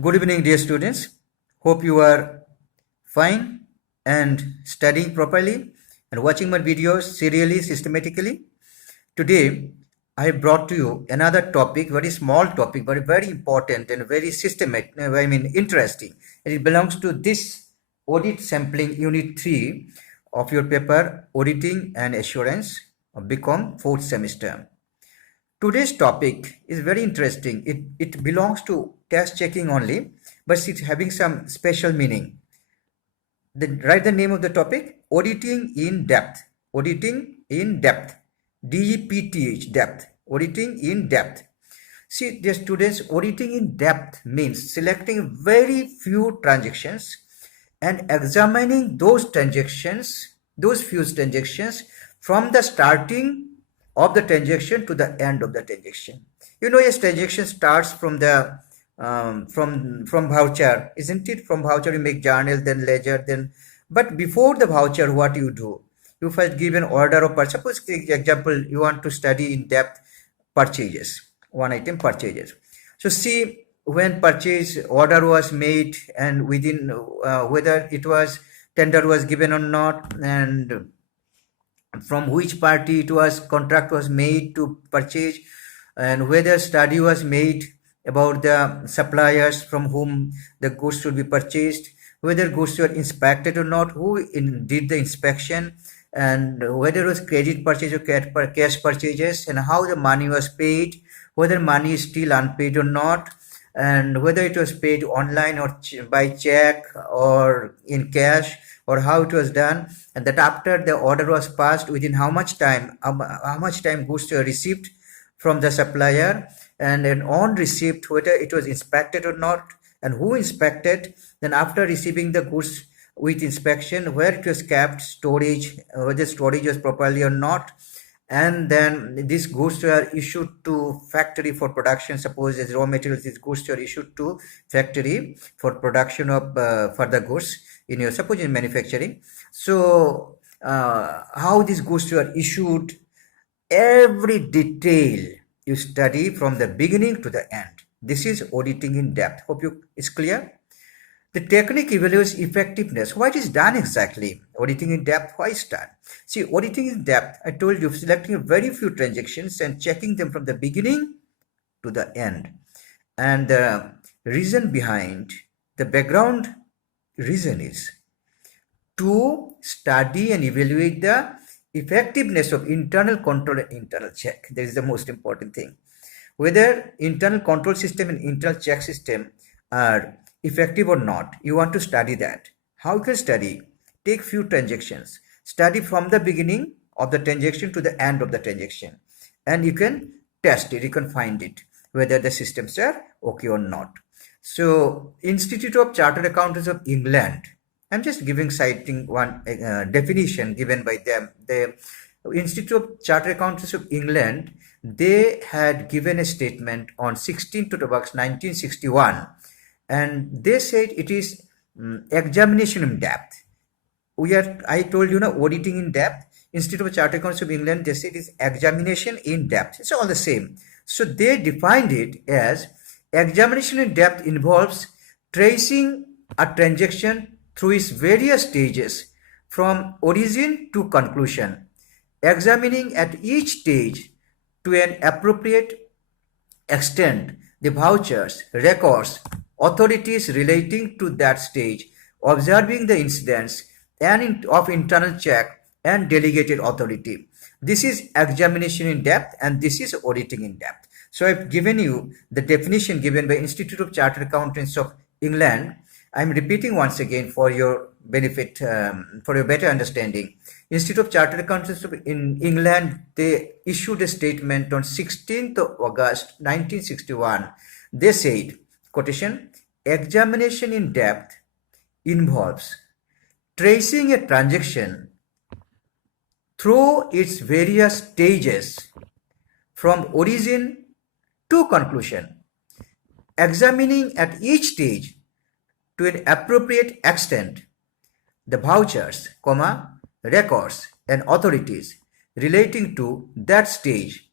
Good evening, dear students. Hope you are fine and studying properly and watching my videos serially, systematically. Today, I have brought to you another topic, very small topic, but very important and very systematic, interesting. And it belongs to this audit sampling unit 3 of your paper, Auditing and Assurance of BCom 4th semester. Today's topic is very interesting. It belongs to test checking only, but it's having some special meaning. Write the name of the topic: auditing in depth. Auditing in depth. DEPTH, depth. Auditing in depth. See, dear students, auditing in depth means selecting very few transactions and examining those transactions, those few transactions from the starting of the transaction to the end of the transaction. You know, yes, transaction starts from the from voucher, isn't it? From voucher you make journal, then ledger, then. But before the voucher, what you do? You first give an order of purchase. Suppose, example, you want to study in depth purchases, one item purchases. So see, when purchase order was made and within whether it was tender was given or not, and from which party it was contract was made to purchase, and whether study was made about the suppliers from whom the goods should be purchased, whether goods were inspected or not, who did the inspection, and whether it was credit purchase or cash purchases, and how the money was paid, whether money is still unpaid or not, and whether it was paid online or by check or in cash, or how it was done, and that after the order was passed, within how much time goods were received from the supplier, and then on receipt whether it was inspected or not, and who inspected, then after receiving the goods with inspection, where it was kept, storage, whether storage was properly or not, and then these goods were issued to factory for production. Suppose as raw materials, these goods were issued to factory for production of further goods in your, suppose in manufacturing. So how these goods were issued, every detail you study from the beginning to the end. This is auditing in depth. Hope you it's clear. The technique evaluates effectiveness. What is done exactly? Auditing in depth, why is done? See, auditing in depth, I told you, selecting a very few transactions and checking them from the beginning to the end. And the reason behind, the background reason is to study and evaluate the effectiveness of internal control and internal check. That is the most important thing. Whether internal control system and internal check system are effective or not, you want to study that. How you can study? Take few transactions, study from the beginning of the transaction to the end of the transaction, and you can test it, you can find it whether the systems are okay or not. So Institute of Chartered Accountants of England, I'm just citing one definition given by them. The Institute of Chartered Accountants of England, they had given a statement on 16th of August 1961, and they said it is examination in depth. I told you, auditing in depth. Institute of Chartered Accountants of England, they said it is examination in depth. It's all the same. So they defined it as examination in depth involves tracing a transaction through its various stages from origin to conclusion, examining at each stage to an appropriate extent the vouchers, records, authorities relating to that stage, observing the incidents of internal check and delegated authority. This is examination in depth, and this is auditing in depth. So I've given you the definition given by Institute of Chartered Accountants of England. I'm repeating once again for your benefit, for your better understanding. Institute of Chartered Accountants in England, they issued a statement on 16th of August 1961. They said, quotation, examination in depth involves tracing a transaction through its various stages from origin to conclusion, examining at each stage to an appropriate extent the vouchers, records and authorities relating to that stage,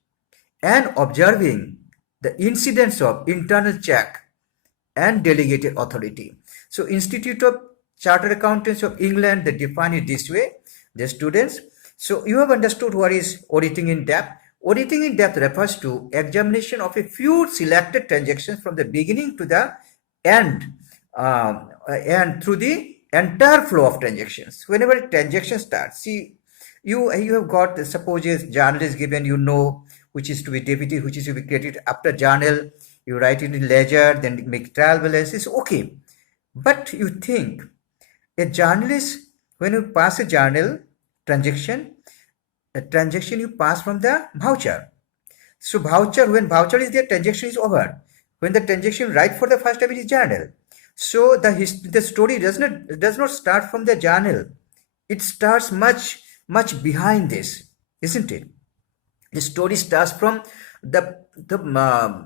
and observing the incidence of internal check and delegated authority. So Institute of Chartered Accountants of England, they define it this way, the students. So you have understood what is auditing in depth. Auditing in depth refers to examination of a few selected transactions from the beginning to the end, and through the entire flow of transactions. Whenever a transaction starts, see, you have got, suppose a journal is given, you know which is to be debited, which is to be credited. After journal, you write it in ledger, then make trial balances. Okay, but you think a journalist, when you pass a journal transaction, a transaction you pass from the voucher. So voucher, when voucher is there, transaction is over. When the transaction write for the first time, it is journal. So the story does not start from the journal. It starts much behind this, isn't it? The story starts from the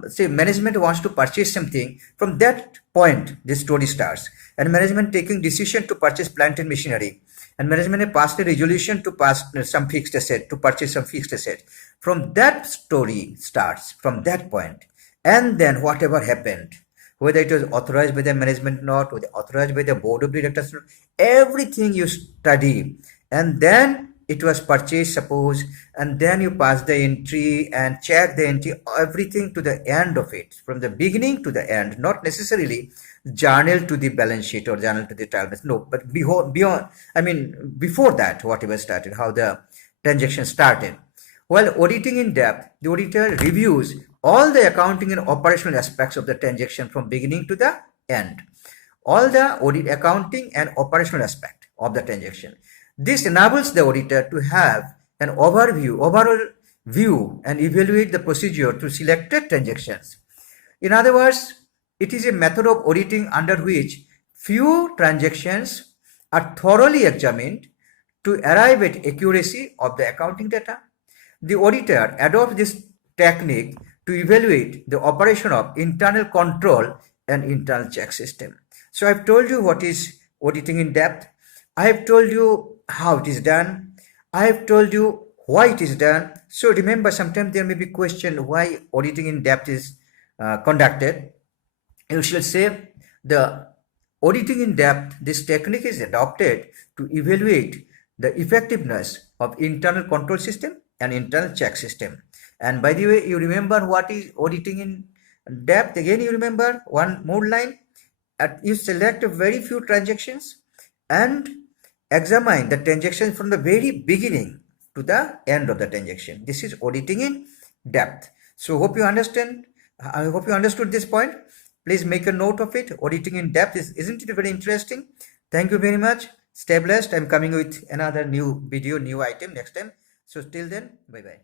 say management wants to purchase something. From that point, this story starts, and management taking decision to purchase plant and machinery, and management has passed a resolution to pass some fixed asset, to purchase some fixed asset. From that story starts, from that point, and then whatever happened, whether it was authorized by the management not, or authorized by the board of directors, everything you study, and then it was purchased, suppose, and then you pass the entry and check the entry, everything to the end of it, from the beginning to the end, not necessarily journal to the balance sheet or journal to the trial balance. No, but before that, whatever started, how the transaction started. While auditing in depth, the auditor reviews all the accounting and operational aspects of the transaction from beginning to the end. All the audit accounting and operational aspect of the transaction. This enables the auditor to have an overall view and evaluate the procedure to selected transactions. In other words, it is a method of auditing under which few transactions are thoroughly examined to arrive at accuracy of the accounting data. The auditor adopts this technique to evaluate the operation of internal control and internal check system. So I've told you what is auditing in depth. I have told you how it is done. I have told you why it is done. So remember, sometimes there may be question why auditing in depth is conducted. You shall say the auditing in depth, this technique is adopted to evaluate the effectiveness of internal control system and internal check system. And by the way, you remember what is auditing in depth? Again, you remember one more line. You select a very few transactions and examine the transaction from the very beginning to the end of the transaction. This is auditing in depth. So hope you understand. I hope you understood this point. Please make a note of it. Auditing in depth isn't it very interesting? Thank you very much. Stay blessed. I'm coming with another new video, new item next time. So till then, bye bye.